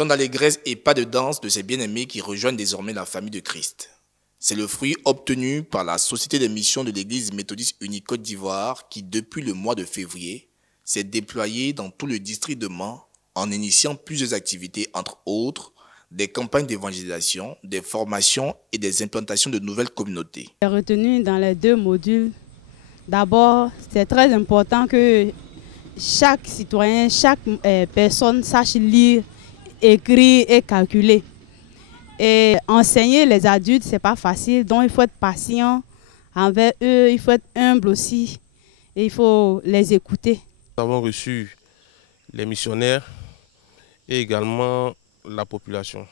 Chant d'allégresse et pas de danse de ces bien-aimés qui rejoignent désormais la famille de Christ. C'est le fruit obtenu par la Société des missions de l'Église méthodiste unie Côte d'Ivoire qui, depuis le mois de février, s'est déployée dans tout le district de Mans en initiant plusieurs activités, entre autres des campagnes d'évangélisation, des formations et des implantations de nouvelles communautés. J'ai retenu dans les deux modules, d'abord, c'est très important que chaque citoyen, chaque personne sache lire, écrire et calculer. Et enseigner les adultes, ce n'est pas facile, donc il faut être patient envers eux, il faut être humble aussi, et il faut les écouter. Nous avons reçu les missionnaires et également la population.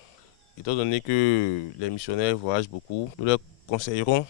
Étant donné que les missionnaires voyagent beaucoup, nous leur conseillerons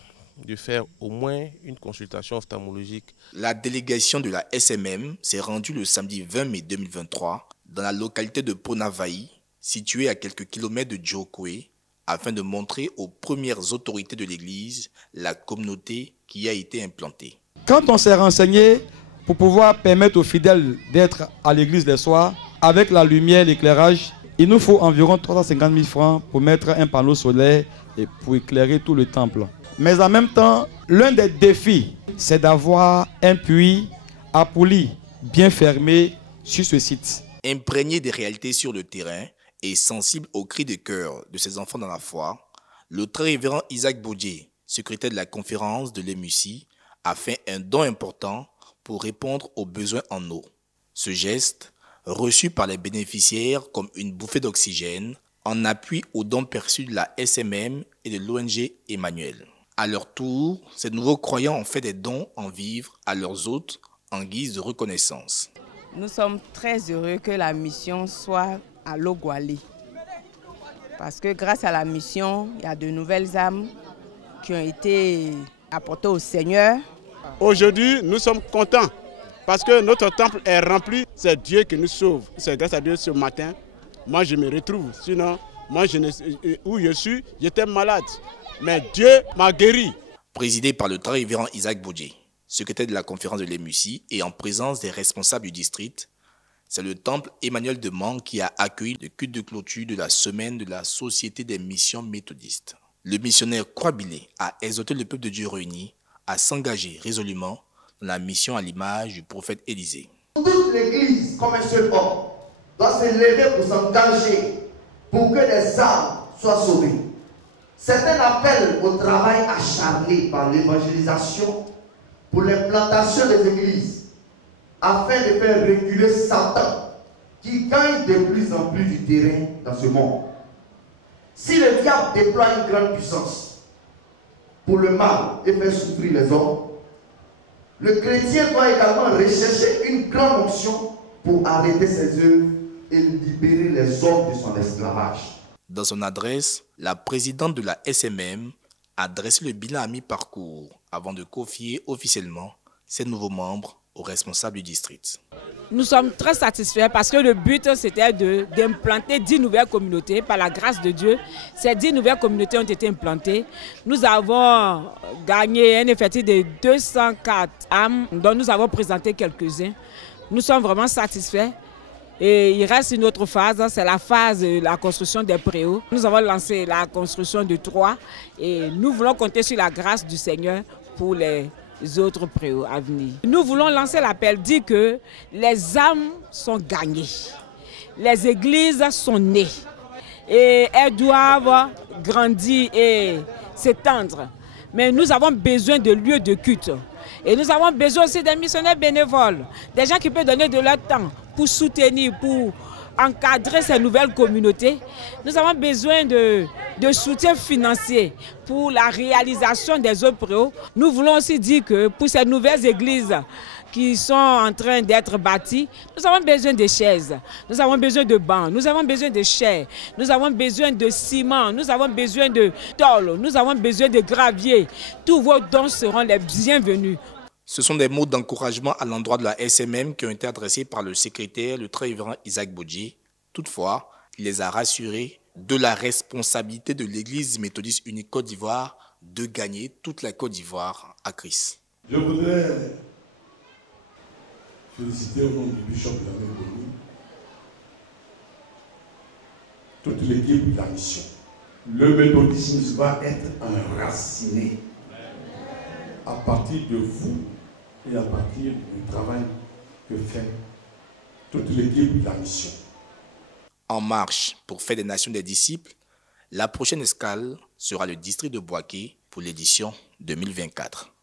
de faire au moins une consultation ophtalmologique. La délégation de la SMM s'est rendue le samedi 20 mai 2023 dans la localité de Ponavaï, située à quelques kilomètres de Djokwe, afin de montrer aux premières autorités de l'Église la communauté qui a été implantée. Quand on s'est renseigné pour pouvoir permettre aux fidèles d'être à l'église les soirs, avec la lumière, l'éclairage, il nous faut environ 350 000 francs pour mettre un panneau solaire et pour éclairer tout le temple. Mais en même temps, l'un des défis, c'est d'avoir un puits à poulie bien fermé sur ce site. Imprégné des réalités sur le terrain et sensible aux cris de cœur de ses enfants dans la foi, le très révérend Isaac Bodje, secrétaire de la conférence de l'EMUCI, a fait un don important pour répondre aux besoins en eau. Ce geste, reçu par les bénéficiaires comme une bouffée d'oxygène, en appui aux dons perçus de la SMM et de l'ONG Emmanuel. À leur tour, ces nouveaux croyants ont fait des dons en vivres à leurs hôtes en guise de reconnaissance. Nous sommes très heureux que la mission soit à Logwali. Parce que grâce à la mission, il y a de nouvelles âmes qui ont été apportées au Seigneur. Aujourd'hui, nous sommes contents parce que notre temple est rempli. C'est Dieu qui nous sauve. C'est grâce à Dieu ce matin. Moi, je me retrouve. Sinon, moi, où je suis, j'étais malade. Mais Dieu m'a guéri. Présidé par le très révérend Isaac Bodje, secrétaire de la conférence de l'EMUCI et en présence des responsables du district, c'est le temple Emmanuel de Mans qui a accueilli le culte de clôture de la semaine de la Société des missions méthodistes. Le missionnaire Croix-Billet a exhorté le peuple de Dieu réuni à s'engager résolument dans la mission à l'image du prophète Élisée. Toute l'Église, comme un seul homme, doit se lever pour s'engager pour que les âmes soient sauvées. C'est un appel au travail acharné par l'évangélisation pour l'implantation des églises, afin de faire reculer Satan, qui gagne de plus en plus du terrain dans ce monde. Si le diable déploie une grande puissance pour le mal et faire souffrir les hommes, le chrétien doit également rechercher une grande onction pour arrêter ses œuvres et libérer les hommes de son esclavage. Dans son adresse, la présidente de la SMM a dressé le bilan à mi-parcours avant de confier officiellement ses nouveaux membres aux responsables du district. Nous sommes très satisfaits parce que le but c'était d'implanter 10 nouvelles communautés. Par la grâce de Dieu, ces 10 nouvelles communautés ont été implantées. Nous avons gagné un effectif de 204 âmes dont nous avons présenté quelques-uns. Nous sommes vraiment satisfaits. Et il reste une autre phase, c'est la phase de la construction des préaux. Nous avons lancé la construction de 3 et nous voulons compter sur la grâce du Seigneur pour les autres préaux à venir. Nous voulons lancer l'appel, dire que les âmes sont gagnées, les églises sont nées et elles doivent grandir et s'étendre. Mais nous avons besoin de lieux de culte. Et nous avons besoin aussi des missionnaires bénévoles, des gens qui peuvent donner de leur temps pour soutenir, pour encadrer ces nouvelles communautés. Nous avons besoin de soutien financier pour la réalisation des œuvres préaux. Nous voulons aussi dire que pour ces nouvelles églises qui sont en train d'être bâties, nous avons besoin de chaises, nous avons besoin de bancs, nous avons besoin de chairs, nous avons besoin de ciment, nous avons besoin de tôle, nous avons besoin de gravier. Tous vos dons seront les bienvenus. Ce sont des mots d'encouragement à l'endroit de la SMM qui ont été adressés par le secrétaire, le très révérend Isaac Bodje. Toutefois, il les a rassurés de la responsabilité de l'Église méthodiste unie Côte d'Ivoire de gagner toute la Côte d'Ivoire à Christ. Je voudrais féliciter au nom du bishop de la Méditerranée toute l'équipe de la mission. Le méthodisme va être enraciné à partir de vous et à partir du travail que fait toute l'équipe de la mission. En marche pour faire des nations des disciples, la prochaine escale sera le district de Boaké pour l'édition 2024.